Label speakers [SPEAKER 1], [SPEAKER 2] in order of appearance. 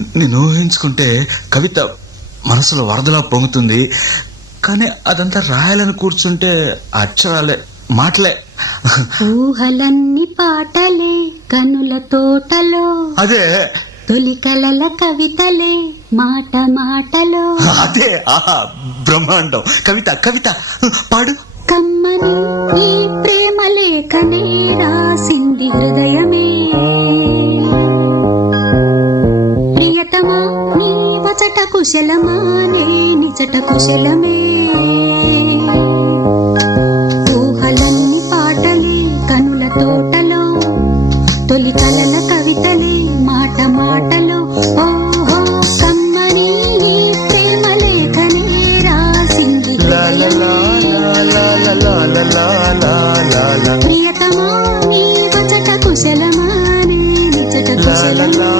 [SPEAKER 1] నేను ఊహించుకుంటే కవిత మనసులో వరదలా పొంగుతుంది. కానీ అదంతా రాయాలని కూర్చుంటే అక్షరాలే మాటలే.
[SPEAKER 2] ఊహలన్ని పాటలే కనుల తోటలో.
[SPEAKER 1] అదే.
[SPEAKER 2] తొలి కలల కవితలే మాట మాటలో.
[SPEAKER 1] అదే. ఆహా బ్రహ్మాండం. కవిత కవిత పాడు.
[SPEAKER 2] కమ్మని ఈ ప్రేమ కుశలమా నీ వచట కుశలమా నే నిచట కుశలమే ఊహలన్ని పాటలే కనుల తోటలో తొలి కలల కవితలే మాట మాటలో ఓహో కమ్మని ప్రేమ లేఖనే రాసింది ప్రియతమా నీ వచట కుశలమా నే నిచట కుశలమా